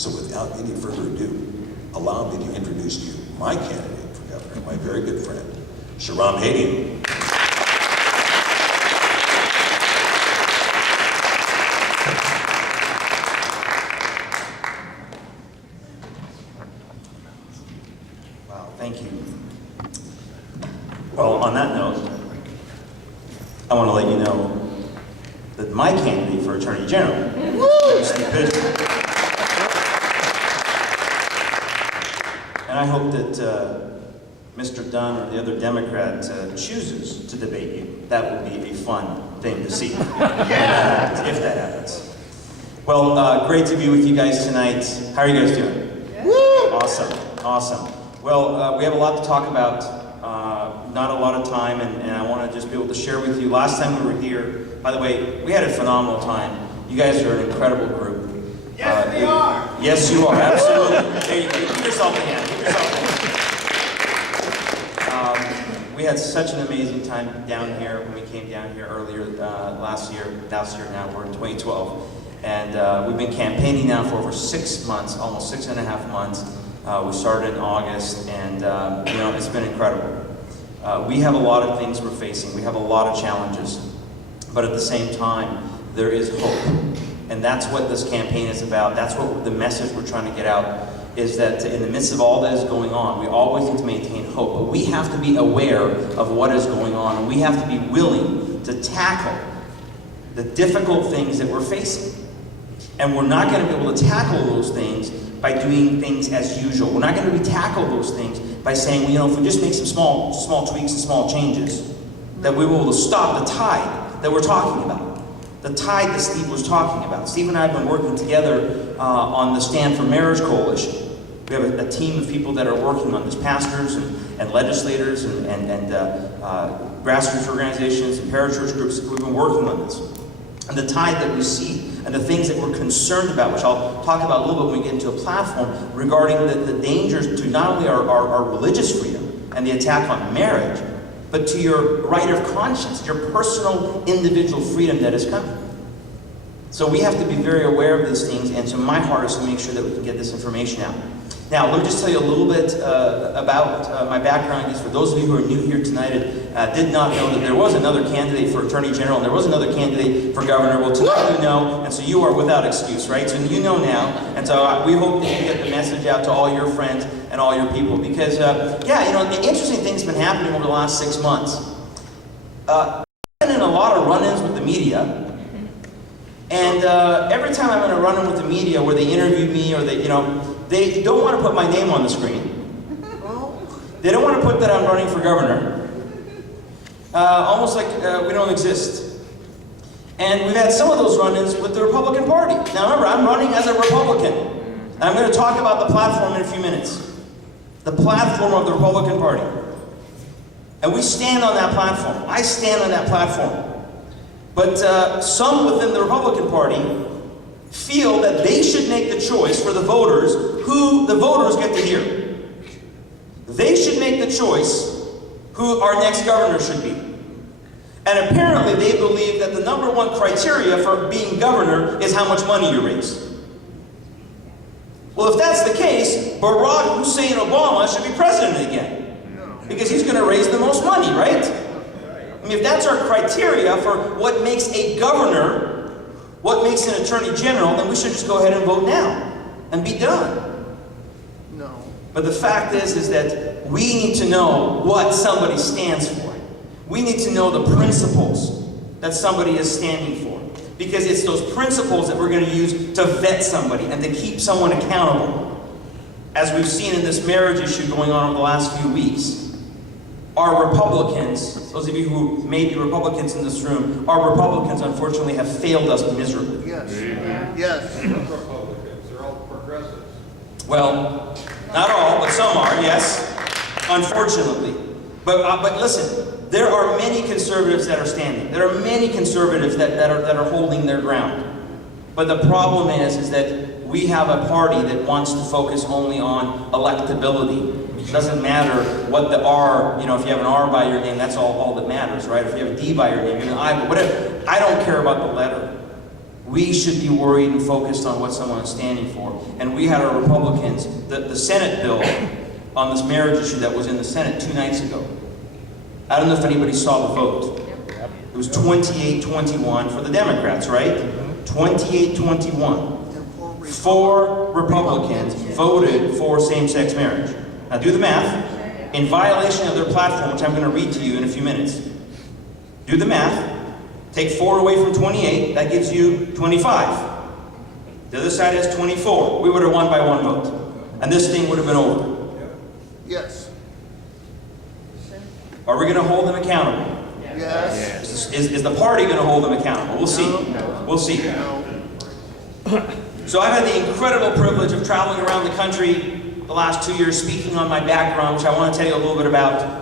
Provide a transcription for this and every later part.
So without any further ado, allow me to introduce to you my candidate for governor, my very good friend, Sharham Hadian. Wow, thank you. Well, on that note, I want to let you know that my candidate for Attorney General is Steve Pigeon. And I hope that Mr. Dunn or the other Democrat chooses to debate you. That would be a fun thing to see if that happens. Well, great to be with you guys tonight. How are you guys doing? Awesome, awesome. Well, we have a lot to talk about. Not a lot of time, and I want to just be able to share with you. Last time we were here, by the way, we had a phenomenal time. You guys are an incredible group. Yes, we are. Yes, you are. Absolutely. There you go. Give yourself a hand. Give yourself a hand. We had such an amazing time down here when we came down here earlier last year. Now we're in 2012, and we've been campaigning now for over 6 months, almost 6.5 months. We started in August, and you know, it's been incredible. We have a lot of things we're facing. We have a lot of challenges, but at the same time, there is hope. And that's what this campaign is about. That's what the message we're trying to get out, is that in the midst of all that is going on, we always need to maintain hope. But we have to be aware of what is going on, and we have to be willing to tackle the difficult things that we're facing. And we're not going to be able to tackle those things by doing things as usual. We're not going to tackle those things by saying, well, you know, if we just make some small tweaks and small changes, that we will be able to stop the tide that we're talking about. The tide that Steve was talking about. Steve and I have been working together on the Stand for Marriage Coalition. We have a team of people that are working on this, pastors and legislators and grassroots organizations and parachurch groups. We've been working on this. And the tide that we see and the things that we're concerned about, which I'll talk about a little bit when we get into a platform, regarding the dangers to not only our religious freedom and the attack on marriage, but to your right of conscience, your personal individual freedom that is coming. So we have to be very aware of these things, and so my heart is to make sure that we can get this information out. Now, let me just tell you a little bit about my background. Because for those of you who are new here tonight and did not know that there was another candidate for Attorney General and there was another candidate for Governor, well, tonight you know, and so you are without excuse, right? So you know now, and so we hope that you get the message out to all your friends and all your people. Because, yeah, you know, the interesting thing's been happening over the last 6 months. I've been in a lot of run-ins with the media, and every time I'm in a run-in with the media where they interview me or they, you know, they don't want to put my name on the screen. They don't want to put that I'm running for governor. Almost like we don't exist. And we've had some of those run-ins with the Republican Party. Now remember, I'm running as a Republican. And I'm going to talk about the platform in a few minutes. The platform of the Republican Party. And we stand on that platform. I stand on that platform. But some within the Republican Party feel that they should make the choice for the voters who the voters get to hear. They should make the choice who our next governor should be. And apparently they believe that the #1 criteria for being governor is how much money you raise. Well, if that's the case, Barack Hussein Obama should be president again. Because he's going to raise the most money, right? I mean, if that's our criteria for what makes a governor, what makes an attorney general, then we should just go ahead and vote now and be done. No. But the fact is that we need to know what somebody stands for. We need to know the principles that somebody is standing for. Because it's those principles that we're going to use to vet somebody and to keep someone accountable. As we've seen in this marriage issue going on over the last few weeks. Our Republicans, those of you who may be Republicans in this room, our Republicans unfortunately have failed us miserably. Yes. Yes. Republicans, they're all progressives. Well, not all, but some are, yes, unfortunately. But listen, there are many conservatives that are standing. There are many conservatives that are holding their ground. But the problem is that we have a party that wants to focus only on electability. It doesn't matter what the R, you know, if you have an R by your name, that's all that matters, right? If you have a D by your name, you have an I, but whatever. I don't care about the letter. We should be worried and focused on what someone is standing for. And we had our Republicans, the Senate bill on this marriage issue that was in the Senate 2 nights ago. I don't know if anybody saw the vote. It was 28-21 for the Democrats, right? 28-21. 4 Republicans voted for same-sex marriage. Now do the math. In violation of their platform, which I'm going to read to you in a few minutes. Do the math. Take 4 away from 28, that gives you 25. The other side has 24. We would have won by 1 vote. And this thing would have been over. Yes. Are we going to hold them accountable? Yes. Is the party going to hold them accountable? We'll see. We'll see. So I've had the incredible privilege of traveling around the country the last 2 years, speaking on my background, which I want to tell you a little bit about.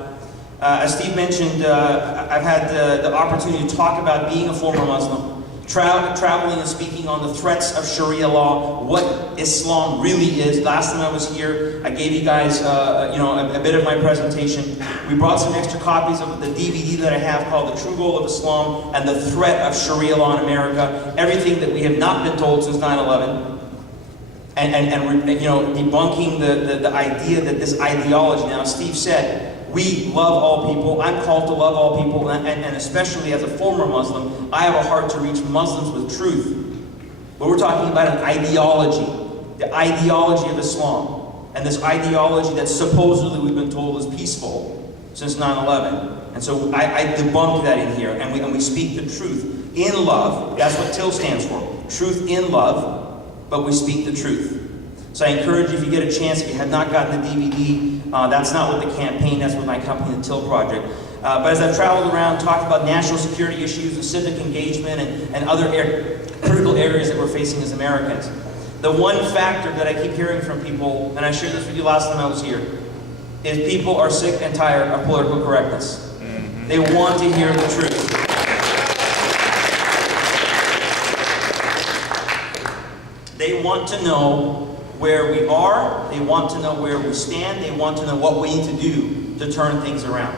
As Steve mentioned, I've had the opportunity to talk about being a former Muslim, traveling and speaking on the threats of Sharia law, what Islam really is. Last time I was here, I gave you guys a bit of my presentation. We brought some extra copies of the DVD that I have called The True Goal of Islam and the Threat of Sharia Law in America, everything that we have not been told since 9/11. And debunking the idea that this ideology, now Steve said, we love all people. I'm called to love all people, and especially as a former Muslim, I have a heart to reach Muslims with truth. But we're talking about an ideology, the ideology of Islam, and this ideology that supposedly we've been told is peaceful since 9/11. And so I debunked that in here, and we speak the truth in love. That's what TIL stands for, truth in love, but we speak the truth. So I encourage you, if you get a chance, if you have not gotten the DVD, that's not with the campaign, that's with my company, the TIL Project. But as I've traveled around, talked about national security issues and civic engagement and other critical areas that we're facing as Americans, the one factor that I keep hearing from people, and I shared this with you last time I was here, is people are sick and tired of political correctness. They want to hear the truth. They want to know where we are, they want to know where we stand, they want to know what we need to do to turn things around.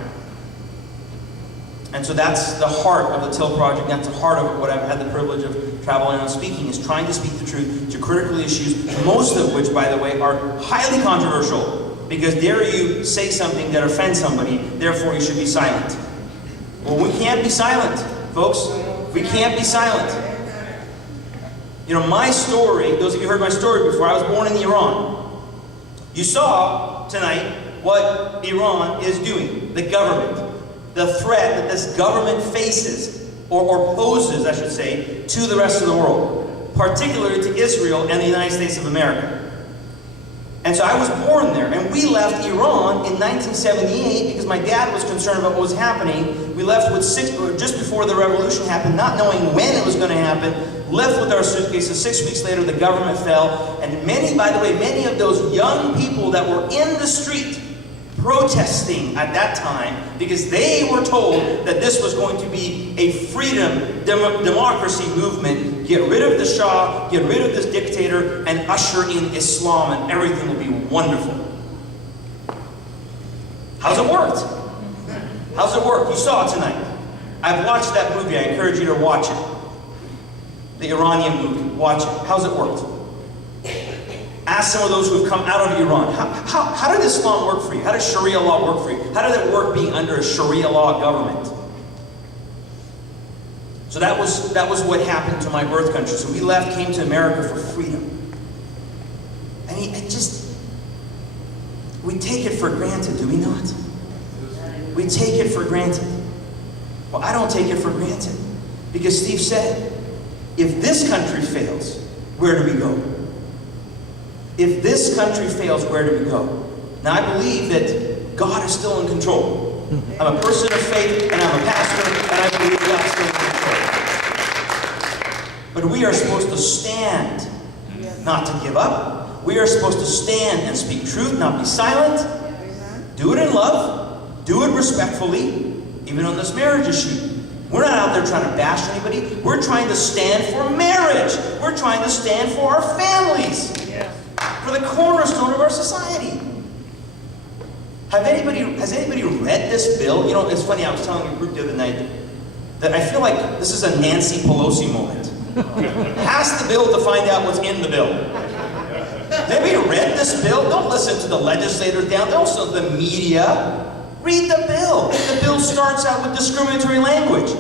And so that's the heart of the TIL Project, that's the heart of what I've had the privilege of traveling and speaking, is trying to speak the truth to critical issues, most of which, by the way, are highly controversial, because dare you say something that offends somebody, therefore you should be silent. Well, we can't be silent, folks. We can't be silent. You know, my story, those of you who heard my story before, I was born in Iran. You saw tonight what Iran is doing, the government, the threat that this government faces, or poses, I should say, to the rest of the world, particularly to Israel and the United States of America. And so I was born there, and we left Iran in 1978 because my dad was concerned about what was happening. We left with just before the revolution happened, not knowing when it was going to happen, left with our suitcases. 6 weeks later, the government fell, and many of those young people that were in the street protesting at that time, because they were told that this was going to be a freedom, democracy movement, get rid of the Shah, get rid of this dictator, and usher in Islam, and everything will be wonderful. How's it worked? How's it work? You saw it tonight. I've watched that movie. I encourage you to watch it. The Iranian movie. Watch it. How's it worked? Ask some of those who have come out of Iran. How did Islam work for you? How does Sharia law work for you? How did it work being under a Sharia law government? So that was what happened to my birth country. So we left, came to America for freedom. I mean, we take it for granted, do we not? We take it for granted. Well, I don't take it for granted. Because Steve said, if this country fails, where do we go? If this country fails, where do we go? Now, I believe that God is still in control. I'm a person of faith, and I'm a pastor, and I believe God's still in control. But we are supposed to stand, not to give up. We are supposed to stand and speak truth, not be silent. Do it in love. Do it respectfully, even on this marriage issue. We're not out there trying to bash anybody. We're trying to stand for marriage. We're trying to stand for our families. For the cornerstone of our society. Has anybody read this bill? You know, it's funny, I was telling a group the other night that I feel like this is a Nancy Pelosi moment. Pass the bill to find out what's in the bill. Has anybody read this bill? Don't listen to the legislators down there. Don't listen to the media. Read the bill. The bill starts out with discriminatory language.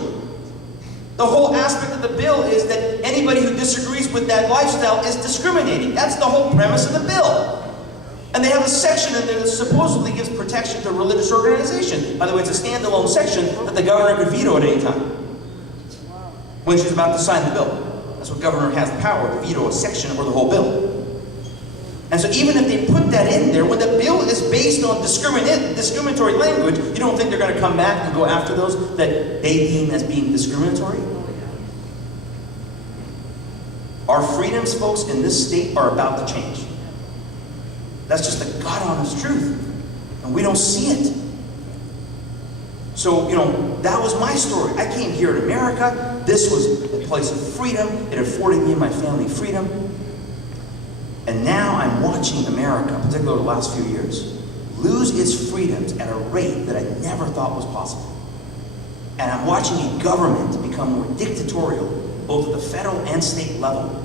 The whole aspect of the bill is that anybody who disagrees with that lifestyle is discriminating. That's the whole premise of the bill. And they have a section in there that supposedly gives protection to religious organizations. By the way, it's a standalone section that the governor could veto at any time when she's about to sign the bill. That's what governor has the power to veto a section or the whole bill. And so even if they put that in there, when the bill is based on discriminatory language, you don't think they're going to come back and go after those that they deem as being discriminatory? Our freedoms, folks, in this state are about to change. That's just the God-honest truth. And we don't see it. So, that was my story. I came here in America. This was a place of freedom. It afforded me and my family freedom. And now I'm watching America, particularly the last few years, lose its freedoms at a rate that I never thought was possible. And I'm watching a government become more dictatorial, both at the federal and state level.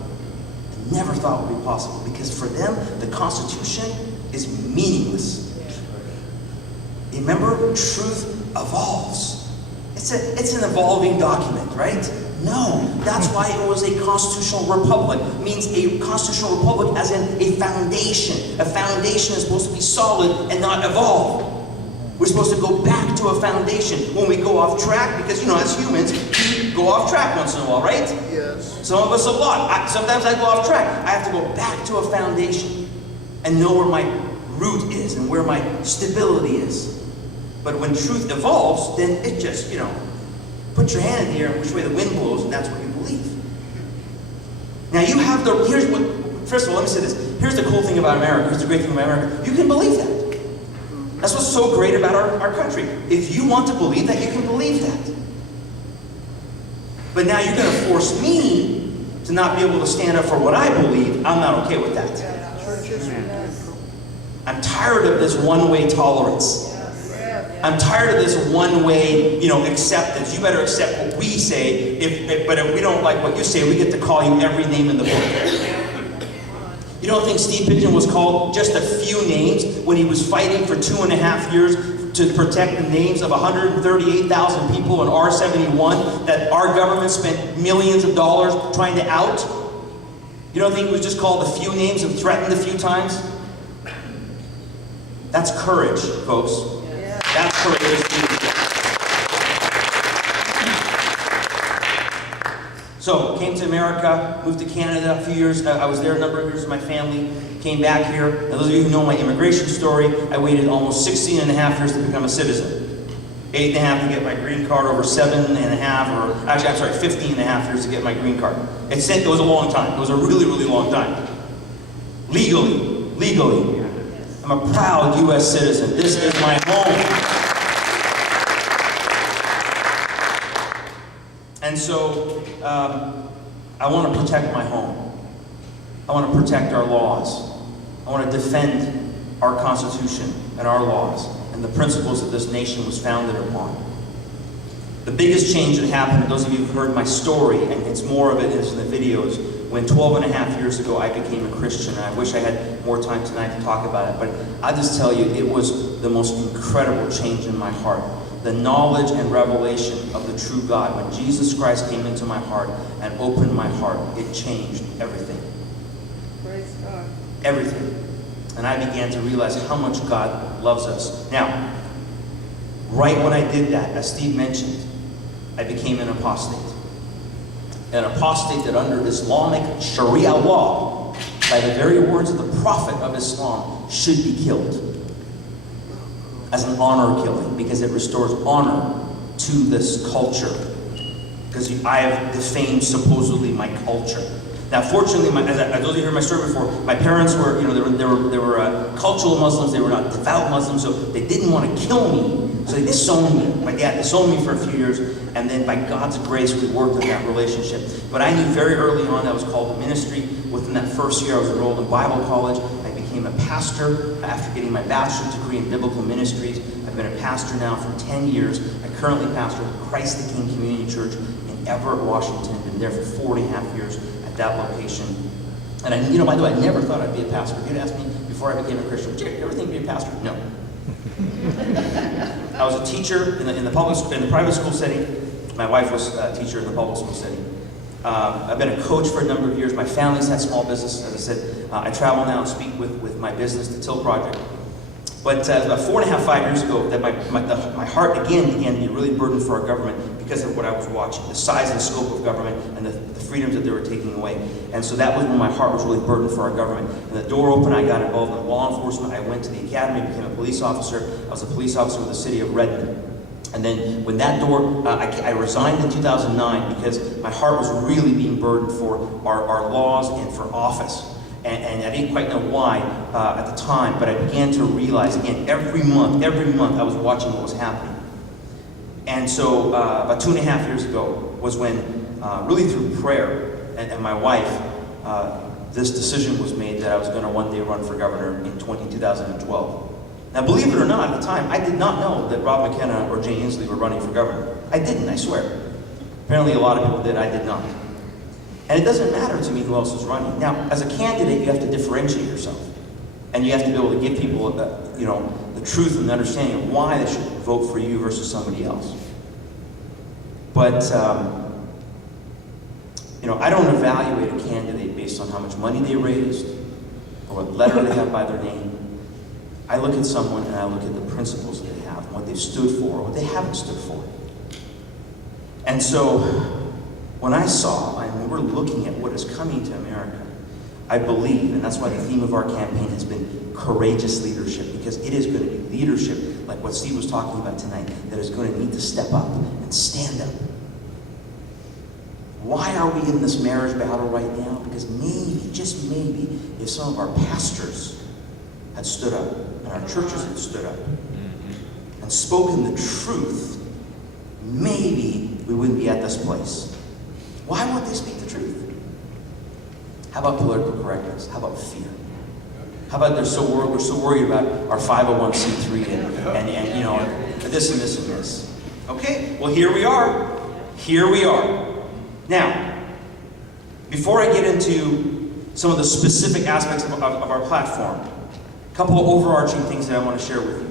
I never thought would be possible, because for them, the Constitution is meaningless. Remember, truth evolves. It's an evolving document, right? No, that's why it was a constitutional republic. It means a constitutional republic as in a foundation. A foundation is supposed to be solid and not evolve. We're supposed to go back to a foundation when we go off track, because, as humans, we go off track once in a while, right? Yes. Some of us a lot. Sometimes I go off track. I have to go back to a foundation and know where my root is and where my stability is. But when truth evolves, then it just, put your hand in the air and which way the wind blows, and that's what you believe. Now you have first of all, let me say this. Here's the cool thing about America. Here's the great thing about America. You can believe that. That's what's so great about our country. If you want to believe that, you can believe that. But now you're going to force me to not be able to stand up for what I believe. I'm not okay with that. I'm tired of this one-way tolerance. I'm tired of this one-way, acceptance. You better accept what we say, but if we don't like what you say, we get to call you every name in the book. You don't think Steve Pigeon was called just a few names when he was fighting for 2.5 years to protect the names of 138,000 people in R-71 that our government spent millions of dollars trying to out? You don't think he was just called a few names and threatened a few times? That's courage, folks. That's courageous leadership. So, came to America, moved to Canada a few years. I was there a number of years with my family. Came back here. And those of you who know my immigration story, I waited almost 16 and a half years to become a citizen. 8.5 to get my green card, over 7.5, or actually, I'm sorry, 15.5 years to get my green card. It was a long time. It was a really, really long time. Legally. I'm a proud U.S. citizen. This is my home. And so, I want to protect my home. I want to protect our laws. I want to defend our Constitution and our laws and the principles that this nation was founded upon. The biggest change that happened, and those of you who've heard my story, and it's more of it is in the videos, when 12.5 years ago I became a Christian. And I wish I had more time tonight to talk about it, but I'll just tell you, it was the most incredible change in my heart. The knowledge and revelation of the true God. When Jesus Christ came into my heart and opened my heart, it changed everything. Praise God. Everything. And I began to realize how much God loves us. Now, right when I did that, as Steve mentioned, I became an apostate. An apostate that under Islamic Sharia law, by the very words of the Prophet of Islam, should be killed. As an honor killing, because it restores honor to this culture. Because I have defamed supposedly my culture. Now, fortunately, as those of you who heard my story before, my parents were, they were cultural Muslims. They were not devout Muslims, so they didn't want to kill me. So they disowned me. My dad disowned me for a few years, and then by God's grace, we worked on that relationship. But I knew very early on that I was called to ministry. Within that first year, I was enrolled in Bible college. I became a pastor after getting my bachelor's degree in biblical ministries. I've been a pastor now for 10 years. I currently pastor Christ the King Community Church in Everett, Washington. Been there for 4.5 years at that location. And by the way, I never thought I'd be a pastor. If you'd asked me before I became a Christian, would you ever think you'd be a pastor? No. I was a teacher in the private school setting. My wife was a teacher in the public school setting. I've been a coach for a number of years. My family's had small business. As I said, I travel now and speak with my business, the Till Project. But about 5 years ago, that my heart again began to be really burdened for our government because of what I was watching, the size and scope of government and the freedoms that they were taking away. And so that was when my heart was really burdened for our government. And the door opened, I got involved in law enforcement. I went to the academy, became a police officer. I was a police officer with the city of Redmond. And then when that door, I resigned in 2009 because my heart was really being burdened for our laws and for office. And I didn't quite know why at the time, but I began to realize, again, every month, I was watching what was happening. And so about 2.5 years ago was when, really through prayer and my wife, this decision was made that I was going to one day run for governor in 2012. Now, believe it or not, at the time, I did not know that Rob McKenna or Jay Inslee were running for governor. I didn't, I swear. Apparently a lot of people did, I did not. And it doesn't matter to me who else is running. Now, as a candidate, you have to differentiate yourself. And you have to be able to give people, the truth and the understanding of why they should vote for you versus somebody else. But, I don't evaluate a candidate based on how much money they raised or what letter they have by their name. I look at someone and I look at the principles that they have and what they've stood for or what they haven't stood for. And so, when I saw, and when we're looking at what is coming to America, I believe, and that's why the theme of our campaign has been courageous leadership, because it is going to be leadership, like what Steve was talking about tonight, that is going to need to step up and stand up. Why are we in this marriage battle right now? Because maybe, just maybe, if some of our pastors had stood up, and our churches had stood up, and spoken the truth, maybe we wouldn't be at this place. Why won't they speak the truth? How about political correctness? How about fear? How about we're so worried about our 501c3 and this and this and this. Okay, well here we are. Here we are. Now, before I get into some of the specific aspects of our platform, a couple of overarching things that I want to share with you.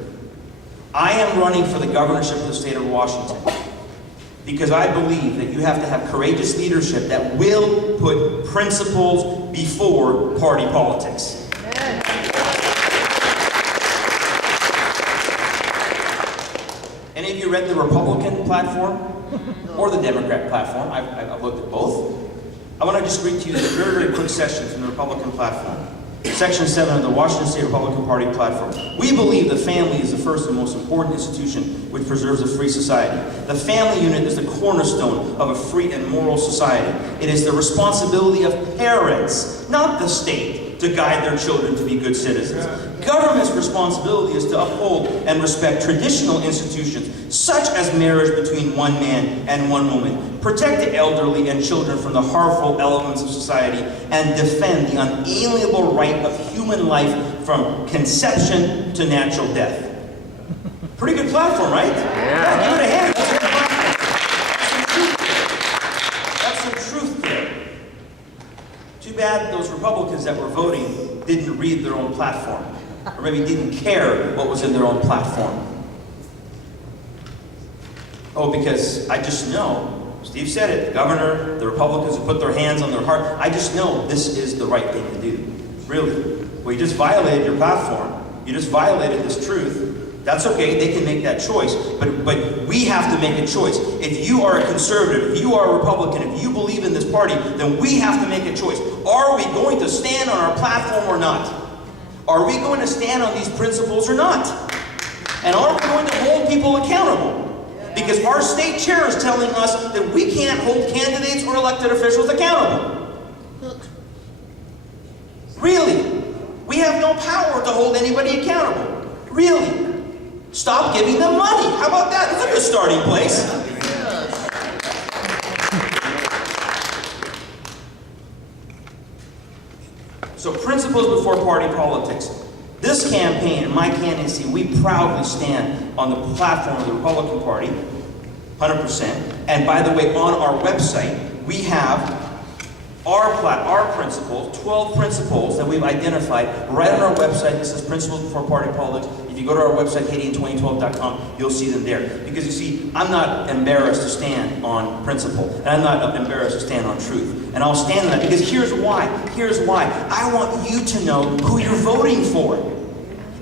I am running for the governorship of the state of Washington because I believe that you have to have courageous leadership that will put principles before party politics. Any of you read the Republican platform or the Democrat platform? I've looked at both. I want to just read to you a very, very quick section from the Republican platform. Section 7 of the Washington State Republican Party platform. We believe the family is the first and most important institution which preserves a free society. The family unit is the cornerstone of a free and moral society. It is the responsibility of parents, not the state, to guide their children to be good citizens. Government's responsibility is to uphold and respect traditional institutions, such as marriage between one man and one woman, protect the elderly and children from the harmful elements of society, and defend the unalienable right of human life from conception to natural death. Pretty good platform, right? Yeah. Give it a hand. That's some truth there. Too bad those Republicans that were voting didn't read their own platform, or maybe didn't care what was in their own platform. Oh, because I just know, Steve said it, the governor, the Republicans have put their hands on their heart. I just know this is the right thing to do. Really. Well, you just violated your platform. You just violated this truth. That's okay, they can make that choice, but we have to make a choice. If you are a conservative, if you are a Republican, if you believe in this party, then we have to make a choice. Are we going to stand on our platform or not? Are we going to stand on these principles or not? And are we going to hold people accountable? Because our state chair is telling us that we can't hold candidates or elected officials accountable. Really? We have no power to hold anybody accountable. Really? Stop giving them money. How about that? That's a good starting place. So principles before party politics. This campaign and my candidacy, we proudly stand on the platform of the Republican Party. 100%. And by the way, on our website, we have our principles, 12 principles that we've identified right on our website. This is Principles Before Party Politics. If you go to our website, Hadian2012.com, you'll see them there. Because you see, I'm not embarrassed to stand on principle, and I'm not embarrassed to stand on truth. And I'll stand on that because here's why. Here's why. I want you to know who you're voting for.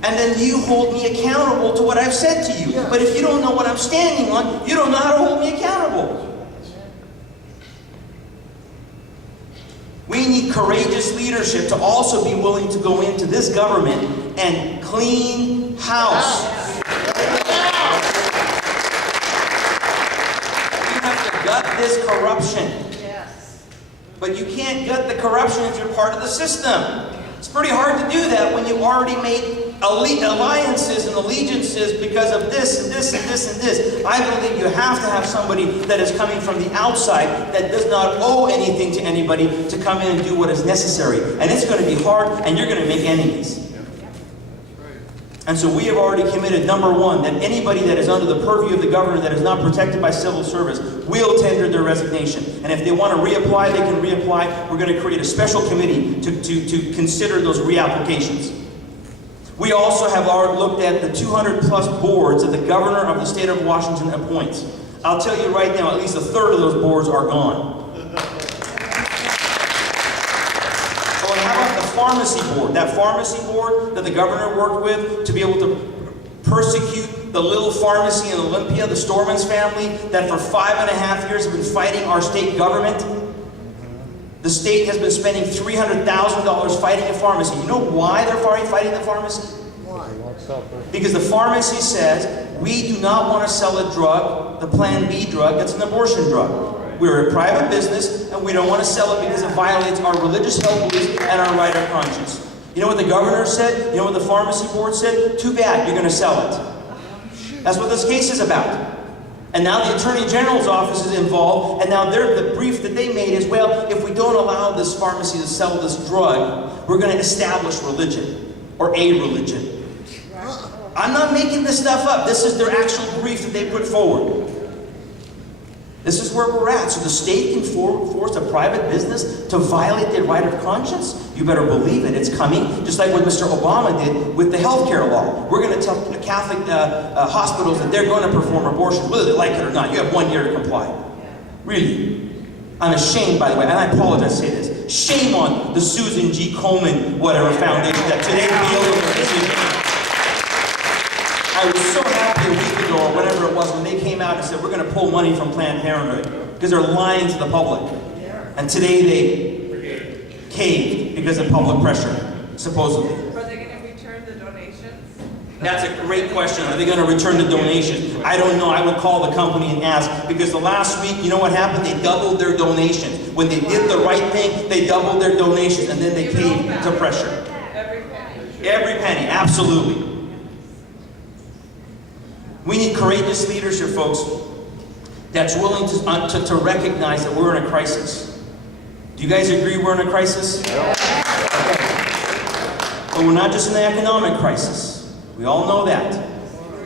And then you hold me accountable to what I've said to you. Yes. But if you don't know what I'm standing on, you don't know how to hold me accountable. We need courageous leadership to also be willing to go into this government and clean house. You have to gut this corruption. Yes. But you can't gut the corruption if you're part of the system. It's pretty hard to do that when you already made alliances and allegiances because of this and this and this and this. I believe you have to have somebody that is coming from the outside that does not owe anything to anybody to come in and do what is necessary. And it's going to be hard, and you're going to make enemies. And so we have already committed, number one, that anybody that is under the purview of the governor that is not protected by civil service will tender their resignation. And if they want to reapply, they can reapply. We're going to create a special committee to consider those reapplications. We also have looked at the 200 plus boards that the governor of the state of Washington appoints. I'll tell you right now, at least a third of those boards are gone. Oh, and how about the pharmacy board? That pharmacy board that the governor worked with to be able to persecute the little pharmacy in Olympia, the Stormans family, that for 5.5 years have been fighting our state government. The state has been spending $300,000 fighting a pharmacy. You know why they're fighting the pharmacy? Why? Because the pharmacy says, we do not want to sell a drug, the Plan B drug, that's an abortion drug. We're a private business, and we don't want to sell it because it violates our religious health beliefs and our right of conscience. You know what the governor said? You know what the pharmacy board said? Too bad, you're going to sell it. That's what this case is about. And now the Attorney General's office is involved, and now the brief that they made is, well, if we don't allow this pharmacy to sell this drug, we're going to establish religion, or a religion. I'm not making this stuff up. This is their actual brief that they put forward. This is where we're at. So the state can force a private business to violate their right of conscience? You better believe it. It's coming, just like what Mr. Obama did with the health care law. We're going to tell Catholic hospitals that they're going to perform abortion, whether they like it or not. You have 1 year to comply. Really. I'm ashamed, by the way, and I apologize to say this. Shame on the Susan G. Komen, whatever foundation that today feels their decision. I was so happy a week ago, or whatever it was, when they came out and said, we're going to pull money from Planned Parenthood, because they're lying to the public. And today they caved because of public pressure, supposedly. Are they going to return the donations? That's a great question. Are they going to return the donations? I don't know. I would call the company and ask, because the last week, you know what happened? They doubled their donations. When they did the right thing, they doubled their donations, and then they caved to pressure. Every penny. Every penny, absolutely. We need courageous leadership, folks, that's willing to recognize that we're in a crisis. Do you guys agree we're in a crisis? Okay. But we're not just in the economic crisis. We all know that.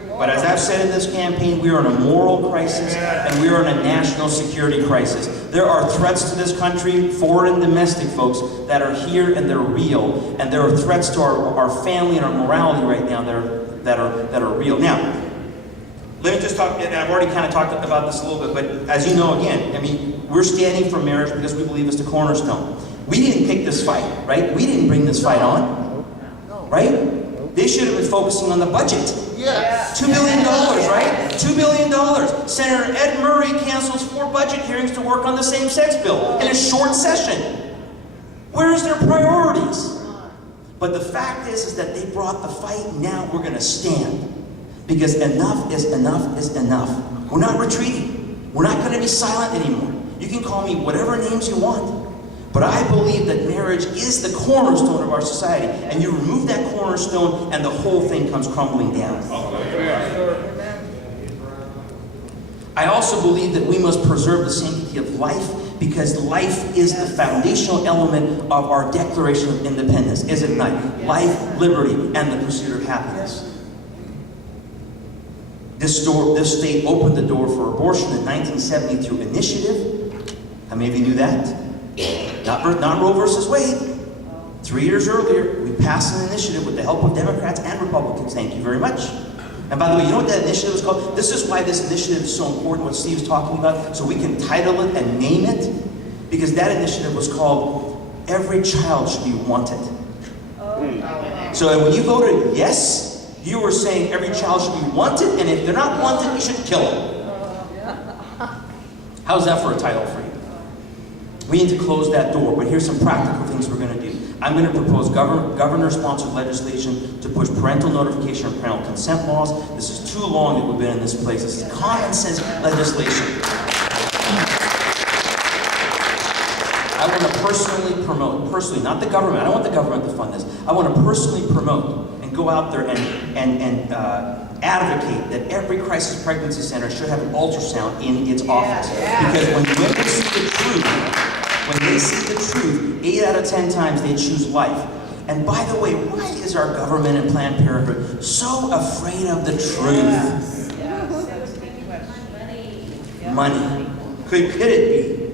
But as I've said in this campaign, we are in a moral crisis and we are in a national security crisis. There are threats to this country, foreign and domestic, folks, that are here and they're real. And there are threats to our family and our morality right now that are real. Now, let me just talk, and I've already kind of talked about this a little bit, but as you know, again, I mean, we're standing for marriage because we believe it's the cornerstone. We didn't pick this fight, right? We didn't bring this fight on, right? They should have been focusing on the budget. Yes. $2 billion, right? $2 billion. Senator Ed Murray cancels 4 budget hearings to work on the same-sex bill in a short session. Where's their priorities? But the fact is that they brought the fight. Now we're going to stand. Because enough is enough is enough. We're not retreating. We're not going to be silent anymore. You can call me whatever names you want. But I believe that marriage is the cornerstone of our society. And you remove that cornerstone and the whole thing comes crumbling down. I also believe that we must preserve the sanctity of life, because life is the foundational element of our Declaration of Independence, is it not? Life, liberty, and the pursuit of happiness. This state opened the door for abortion in 1970 through initiative. How many of you knew that? Not Roe versus Wade. 3 years earlier, we passed an initiative with the help of Democrats and Republicans. Thank you very much. And by the way, you know what that initiative is called? This is why this initiative is so important, what Steve's talking about, so we can title it and name it. Because that initiative was called Every Child Should Be Wanted. So when you voted yes, you were saying every child should be wanted, and if they're not wanted, you should kill them. How's that for a title for you? We need to close that door, but here's some practical things we're going to do. I'm going to propose governor-sponsored legislation to push parental notification and parental consent laws. This is too long that we've been in this place. This is common sense legislation. I want to personally promote, not the government. I don't want the government to fund this. I want to personally promote and go out there and advocate that every crisis pregnancy center should have an ultrasound in its office. Because when women see the truth, 8 out of 10 times they choose life. And by the way, why is our government and Planned Parenthood so afraid of the truth? Money. Could it be?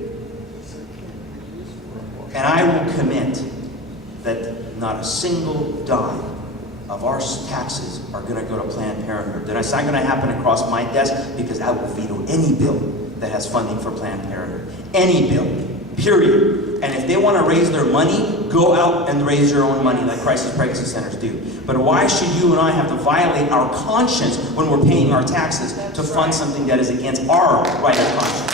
And I will commit that not a single dime of our taxes are going to go to Planned Parenthood. That's not going to happen across my desk because I will veto any bill that has funding for Planned Parenthood. Any bill, period. And if they want to raise their money, go out and raise your own money like crisis pregnancy centers do. But why should you and I have to violate our conscience when we're paying our taxes to fund something that is against our right of conscience?